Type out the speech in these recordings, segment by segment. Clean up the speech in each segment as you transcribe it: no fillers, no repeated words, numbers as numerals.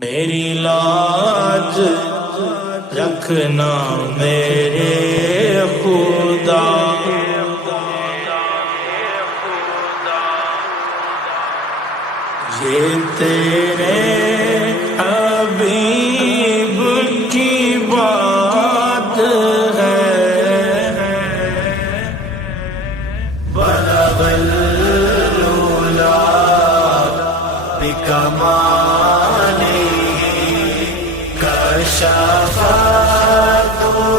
میری لاج رکھنا میرے خدا، یہ تیرے حبیب کی بات ہے۔ بلغ العلا بکمالہ کشف الدجی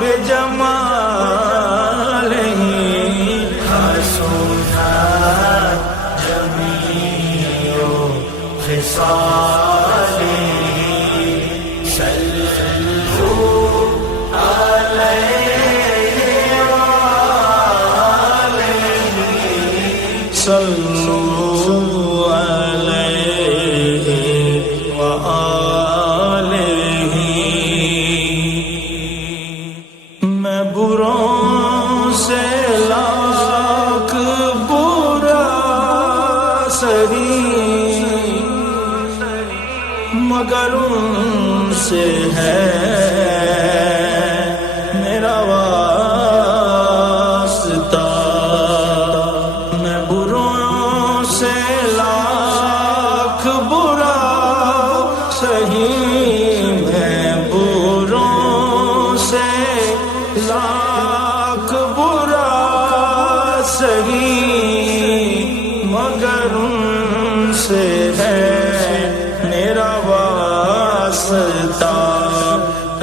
بجمالہ، حسنت جمیع خصالہ، صلوا علیہ وآلہ، صلوا علیہ وآلہ۔ میں بروں سے لاکھ برا سہی، مگر ان سے ہے میرا واسطہ۔ میں بروں سے لاکھ برا سہی، میں بروں سے لاکھ برا سہی، مگر ان سے ہے میرا واسطہ۔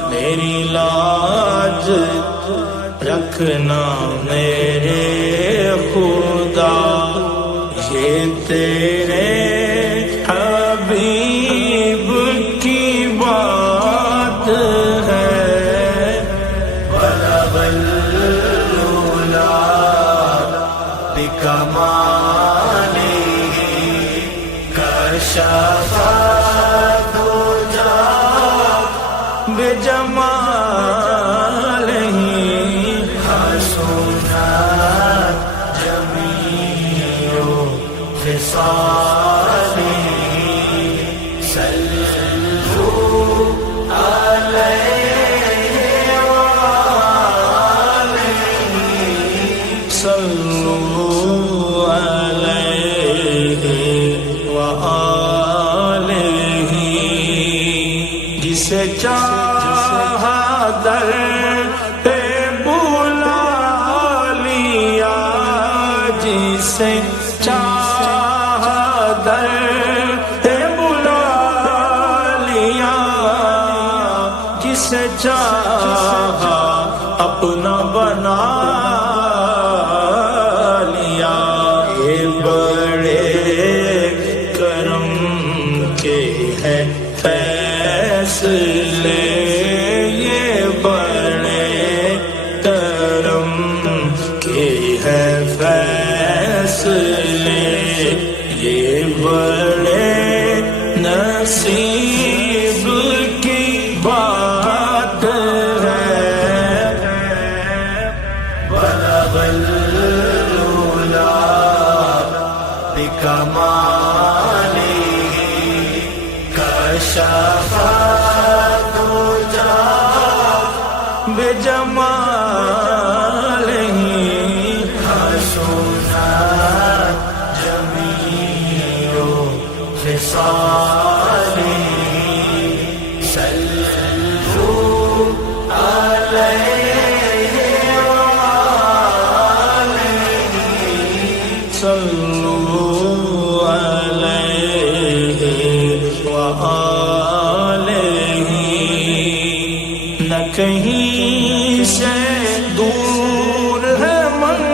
میری لاج رکھنا میرے خدا، یہ تیرے حبیب کی بات ہے۔ بلغ العلا بکمالہ کشف الدجی بجمالہ، حسنت جمیع خصالہ، صلوا علیہ وآلہ، صلوا علیہ وآلہ۔ جسے چاہا در پہ بلا لیا، جسے چاہا در پہ بلا لیا، جسے چاہا اپنا بنا لیا۔ یہ بڑے کرم کے ہیں فیصلے، یہ بڑے کرم کے ہیں فیصلے، یہ بڑے نصیب کی بات ہے۔ بلغ العلا بکمالہ کشف الدجی بجمالہ، حسنت جمیع خصالہ، صلوا علیہ وآلہ، صلوا علیہ وآلہ۔ نہ کہیں سے دور ہے منزلیں،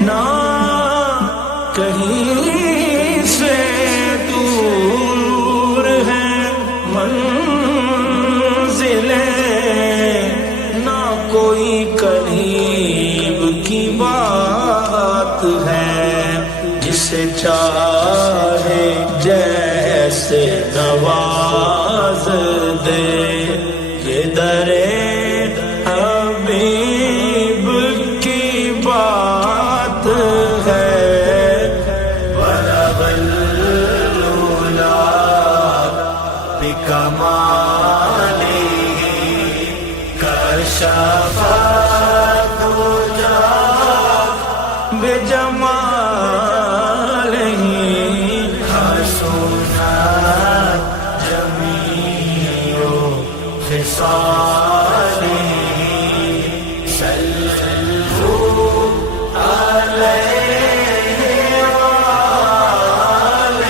نہ کہیں سے دور ہے منزلیں، نہ کوئی قریب کی بات ہے۔ جسے چاہے جیسے نواز دے، یہ درے حبیب کی بات بجماله حسنت جميع خصاله صلوا عليه وآله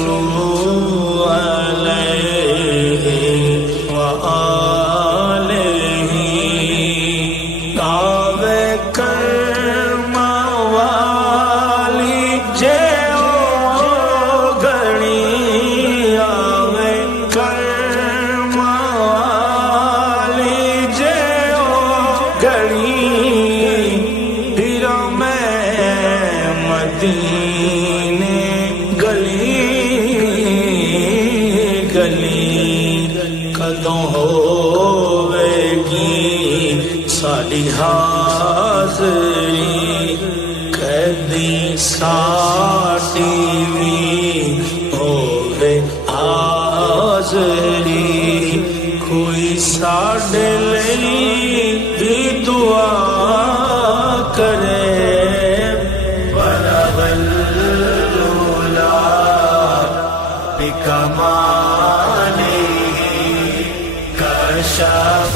صلوا عليه وآله دعوے کرم والی جیو گھڑی آوے کرم والی جیو گھڑی پھروں میں مدینے گلی گلی کدوں ہوے گی ساڈی حاضری کدی ساڈی وی ہوے حاضری کوئی ساڈے لئی بھی دعا کرے بلغ العلا بکمالہ کشف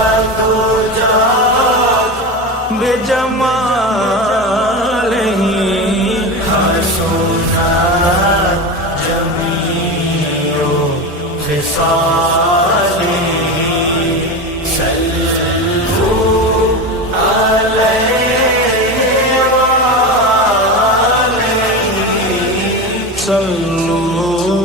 الدجى بجمالہ حسنت جميع خصاله صلوا عليه وآله صلوا